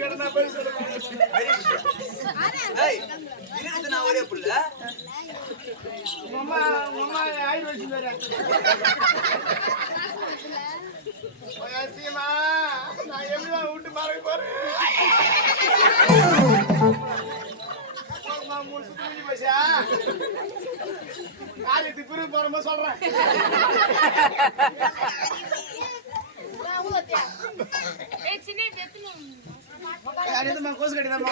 இருக்குது நான் ஒரே புள்ள உங்க அம்மா உங்க அம்மா ஆயுள் சீமா நான் எப்படி விட்டு மறக்க போறேன் காரியத்துக்கு சொல்றேன் எதுமா கோசு கட்டி தான்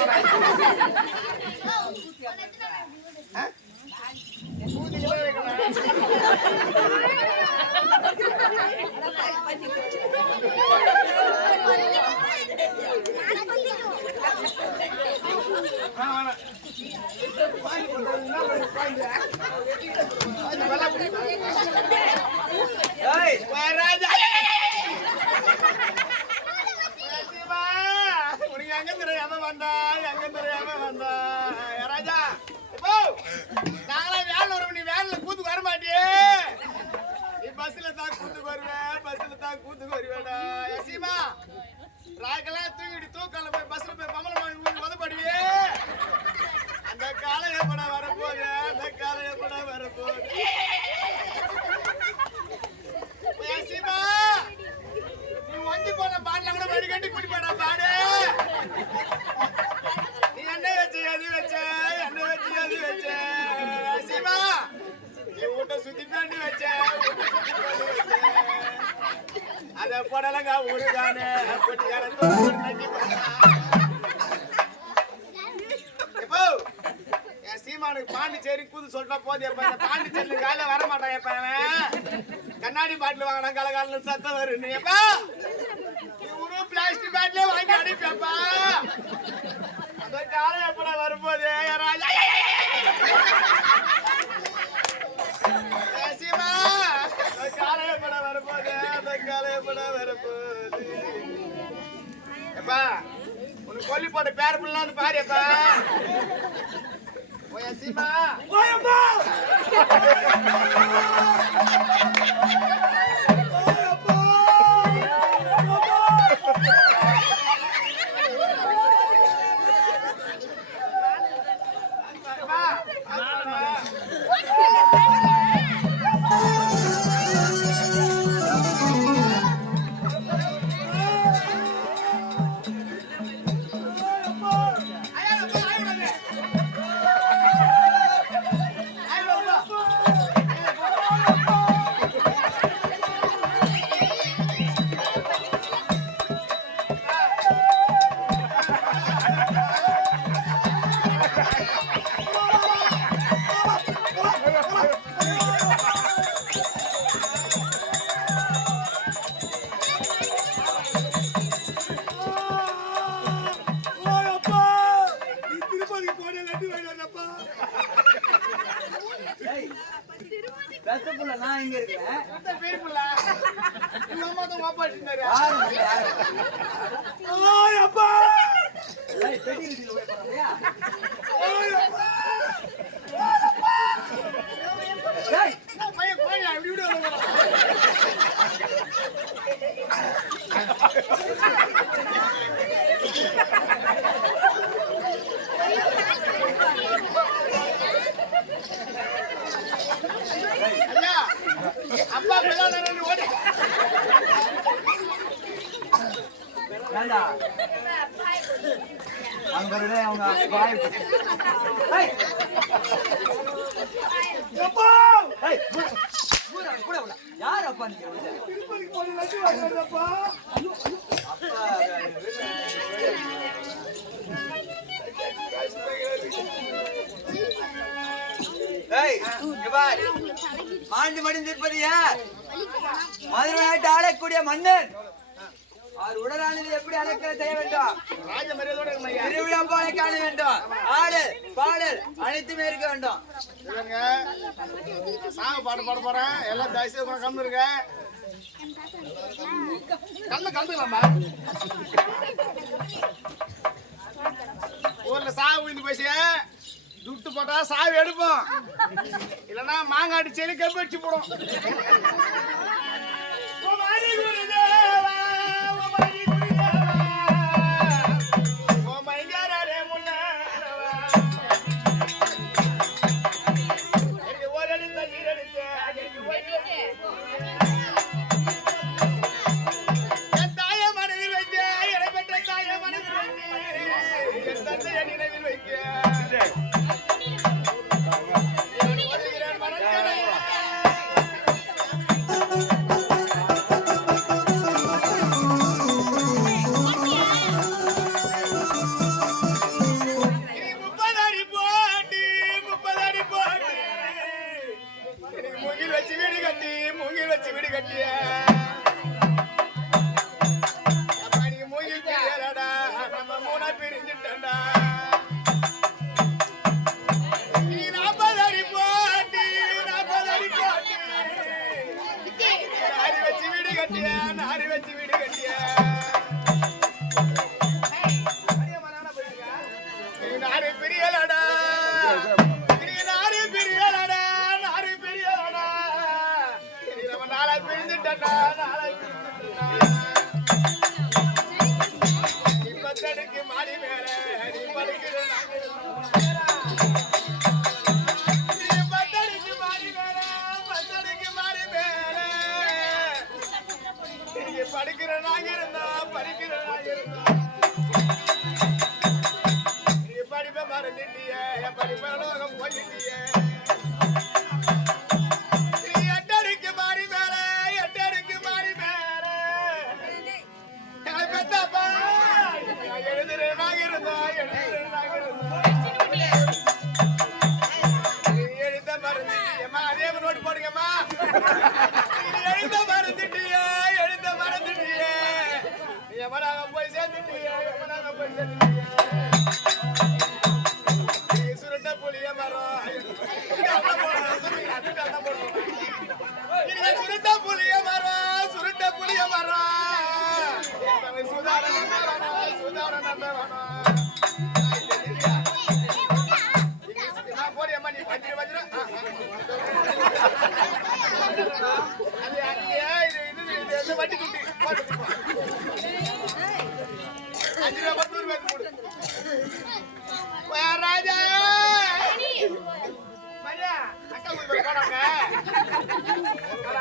உனக்கு எங்க தெரியாம வந்தா எங்க தெரியாம வந்தா ராஜா இப்போ நாங்களாம் வேலை வரும் நீ வேனில் கூத்துக்கு வர மாட்டியே நீ பஸ்ல தான் கூத்துக்கு வருவேன் பஸ்ல தான் கூத்துக்கு வருவேடா சீமா ராக்கெல்லாம் தூக்கிட்டு தூக்கால போய் பஸ்ல போய் பம்பளம் வாங்கி ஊதி உதப்படுவியே அந்த காலம் எப்படா வரப்போது அந்த காலம் எப்படா வரப்போது சீமா நீ வண்டி போன பாட்டில கூட வடிகட்டி கூட்டி போடா பாடு நீ என்ன வச்சு எது வச்ச என்ன வச்சு எது வச்ச சீமா நீ வீட்டை சுத்தி பண்ணி வச்சேன். அத போடலங்க ஊருதானே என் சீமானுக்கு பாண்டிச்சேரி கூது சொல்லிட்டா போதும் எப்ப? இந்த பாண்டிச்சேரி கால வர மாட்டான் எப்ப அவன்? கண்ணாடி பாட்டில் வாங்கினா கலகாலில் சத்தம் வரும். எப்பா? ஒரு பிளாஸ்டிக் பேட்ல வாங்கி அடிப்பேப்பா. அந்த காலம் எப்படா வரும்போது ராஜா கலைப்பட வரப்போது எப்பா உனக்கு கொல்லி போட்ட பேர் பிள்ளை வந்து பாருப்பா ஓயா சீமா. ஓயப்பா What? யார் அப்பா நீங்க மாண்டு மடிந்திருப்பது யார்? மதுரை நாட்டு ஆளக்கூடிய மன்னன். அவர் உடலானது எப்படி அலங்காரம் செய்ய வேண்டும்? திருவிழா போல காண வேண்டும். ஆடு பாடல் அனைத்துமே இருக்க வேண்டும். சாமி பாட்டு பாட போறேன். எல்லாம் தயசு கம்மி இருக்க கண்ணு கலந்துக்கலாமா? ஊர்ல சாவு விழுந்து பேசிய துட்டு போட்டா சாவி எடுப்போம். இல்லைன்னா மாங்காட்டு செடி கம்பி அடிச்சு போடும்.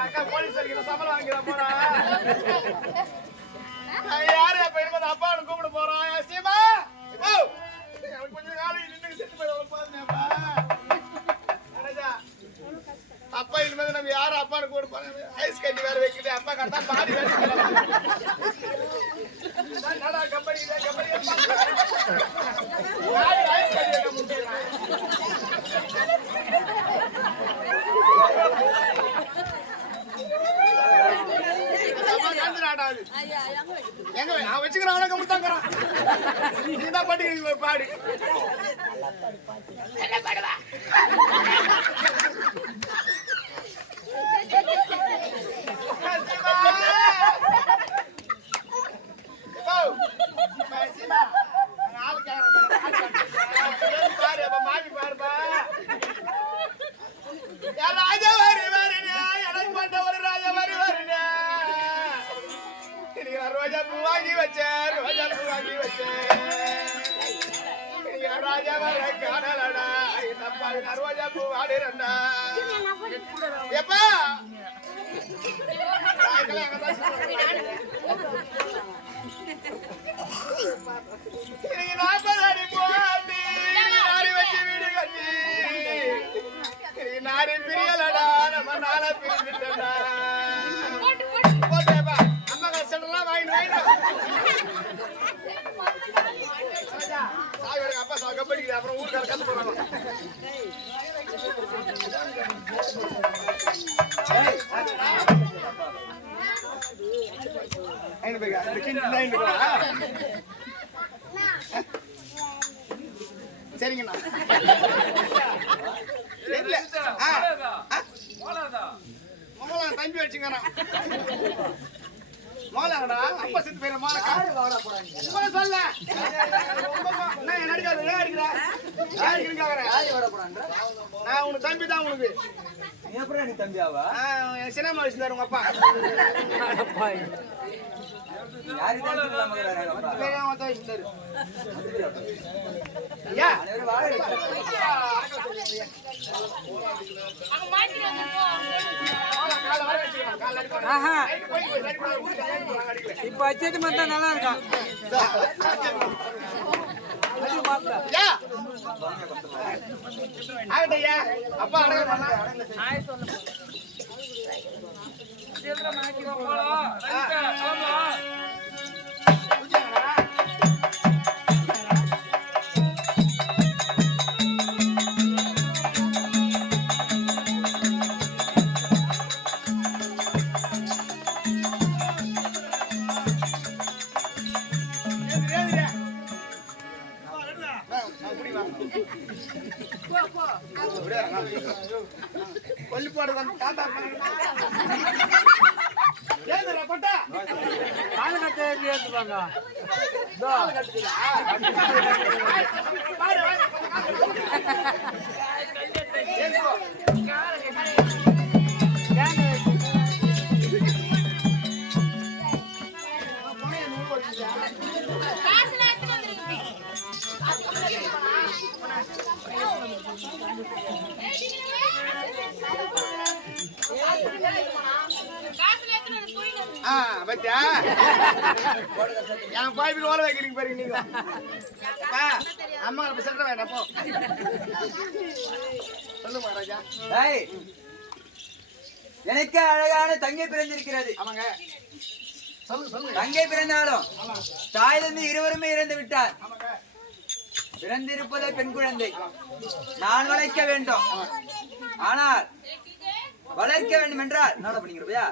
அக்கா போலீஸ் சம்பளம் வாங்கிட போனா எங்க அப்பாவை கூப்பிட போறான் சீமா? கொஞ்ச நாளைக்கு நின்று செத்து போய் அப்பா. இனிமேல் நம்ம யாரும் அப்பான்னு கூப்பிட போறோம் ஐஸ் கட்டி வேற வைக்கிட்டு அப்பா கரெக்டா பாடி வேற கருவாஜா பூ வாடுறா எப்பா நாற்பது அடி போட்டி நாரி வச்சு வீடு கட்டி நாரி பிரியலடா நம்ம நாள அப்புறம் ஊருக்கு கலக்காது போறாங்க சரிங்கண்ணா. தம்பி வச்சுங்கண்ணா மோலாங்கடா அப்பா செத்து போயிட மோலக்கா யாரு வாடா போறாங்க? சொல்ல. என்ன அடிக்காத அடிக்கிற? அடிக்கிறேன்னு கேக்குறேன் யாரு வாடா போறாங்க நான் உனக்கு தம்பி தான் உனக்கு. நீ தம்பியாவா சினிமா வச்சிருந்தாரு உங்க அப்பா. யாரு தான் சொல்லாம இருக்கிறாரு எங்க அப்பா? வேற அவன் தான் வச்சிருந்தாரு ஐயா வர ஆஹா. இப்ப வச்சது மட்டும் நல்லா இருக்கும் அப்பா அடங்க ஏதுடா பட்டா. காலு கட்ட பாரு ஆ பத்தியா? என் பாய்ப்பில் ஓட வைக்கிறீங்க பாருங்க நீங்க அம்மா இப்ப சொல்ற வேண்டாம் போ. சொல்லுமா ராஜா? டேய், எனக்கு அழகான தங்கை பிறந்திருக்கிறது. ஆமாங்க. சொல்லு தங்கை பிறந்தாலும் தாயிலிருந்து இருவருமே இறந்து விட்டார். ஆமாங்க. பிறந்திருப்பதே பெண் குழந்தை. நான் வளர்க்க வேண்டும். ஆனால் வளர்க்க வேண்டும் என்றால் என்னடா பண்ணிக்கிறப்பையா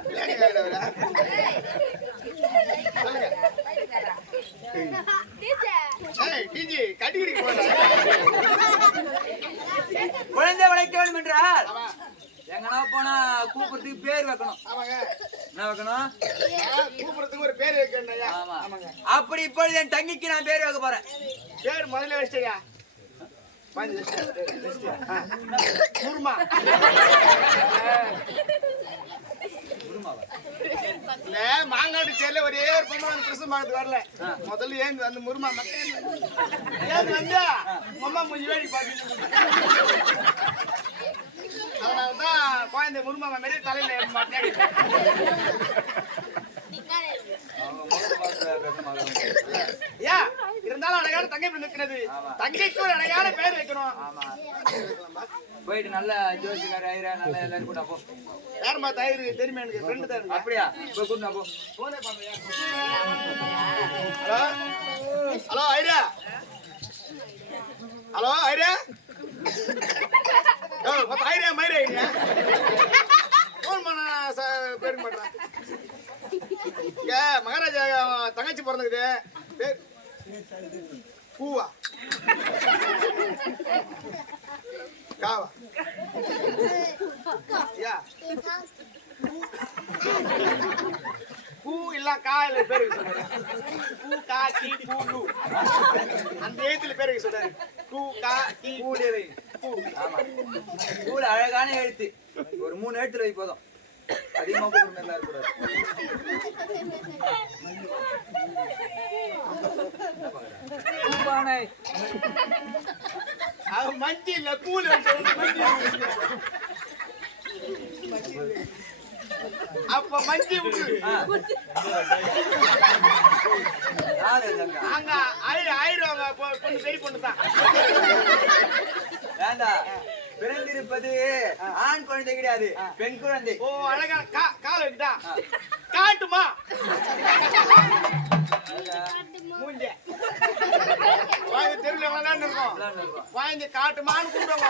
குழந்தை வளர்க்க வேண்டும் என்றால் ஆமா. எங்கனா போனா கூப்பிடுறதுக்கு பேர் வைக்கணும். என்ன வைக்கணும்? கூப்பிடுறதுக்கு ஒரு பேர் வைக்கணும் ஆமா. ஆமாங்க. அப்படி இப்பொழுது என் தங்கிக்கு நான் பேர் வைக்க போறேன். பேர் முதல்ல வச்சிட்டயா. குருமா இல்ல மாங்காட்டு சேர்ல ஒரே ஒரு பொண்ணு வந்து கிறிஸ்து வரல முதல்ல ஏந்து வந்து முருமா மட்டும் ஏந்து வந்து அம்மா மூஞ்சி வேடி பார்த்து அதனாலதான் குழந்தை முருமா மாதிரி தலையில மாட்டேன் ஐயா இருந்தாலும் அழகான தங்கை பிள்ளை இருக்கிறது தங்கைக்கு ஒரு அழகான பேர் வைக்கணும். ஆமா போயிட்டு நல்லா ஜோசிக்கார ஐரா நல்லா எல்லாரும் கூட போ. யாருமா தயிர்? தெரியுமா எனக்கு? ஃப்ரெண்டு தான். அப்படியா? போய் கூட்டினா போ. போனே? ஹலோ? ஹலோ ஐடியா ஹலோ மொத்த ஐடியா மயிரே ஃபோன் பண்ண மாட்டேன் இங்க மகாராஜா தங்கச்சி பிறந்தது பேர் பூவா? காவா? யா? பூ இல்ல கா இல்ல பேரு பூ கா கி பூ லு. அந்த எழுத்துல பேரு சொல்றாரு. பூ கா கி பூ பூ ஆமா. பூல அழகான எழுத்து. ஒரு மூணு எழுத்துல போதும். அதிகமா கூப்பிடுற நல்லா இருக்கக்கூடாது பானை அவன் அப்ப மஞ்சி ஆ. அங்க ஆயி ஆயிரம் பொண்ணு பெரிய பொண்ணு தான் வேண்டாம் பிறந்திருப்பது ஆண் குழந்தை கிடையாது பெண் குழந்தை. ஓ அழகா கால வைக்கிட்டா? காட்டுமா? மூஞ்ச வாங்க தெருவில் விளையாண்டு இருக்கோம். வாங்க காட்டுமான்னு கூப்பிடுவாங்க.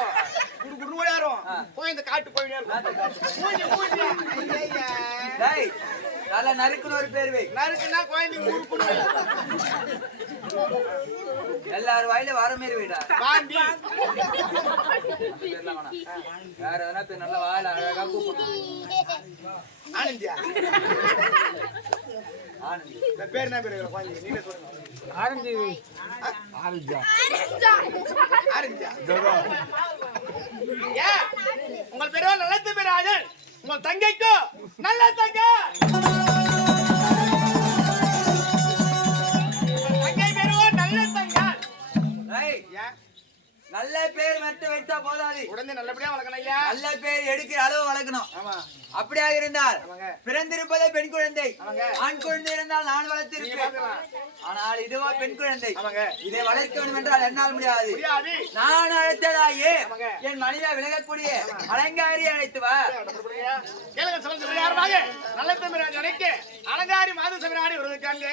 குடு குடு ஓடியாரும் போய் இந்த காட்டு இருக்கும் மூஞ்சி மூஞ்சி. நல்ல நறுக்குன்னு ஒரு பேர் வை. நறுக்குன்னா குழந்தைங்க உருப்புன்னு எல்லாரும் வாயில வர மாரி வைடா. வேற எதனா பேர் நல்ல வாயில அழகா ஆனந்தியா? ஆனந்தி. பேர் என்ன பேர்? நீங்களே சொல்லுங்க. ஏன் உங்கள் பேரோ நல்ல பேராஜன் உங்கள் தங்கைக்கோ நல்ல தங்கை. நல்ல பேர் மட்டும் வைத்தா போதாது. உடனே நல்லபடியா வளர்க்கணும் ஐயா. நல்ல பேர் எடுக்கிற அளவு வளர்க்கணும். ஆமா. அப்படியாக இருந்தால். பிறந்திருப்பதே பெண் குழந்தை. ஆண் குழந்தை இருந்தால் நான் வளர்த்திருப்பேன். ஆனால் இதுவோ பெண் குழந்தை. இதை வளர்க்க வேண்டும் என்றால் என்னால் முடியாது. நான் அழைத்ததாயே. என் மனைவியா விலகக்கூடிய அலங்காரி அழைத்து வா. நல்ல தமிழ் அழைக்க அலங்காரி மாத சமிராடி வருவதற்காங்க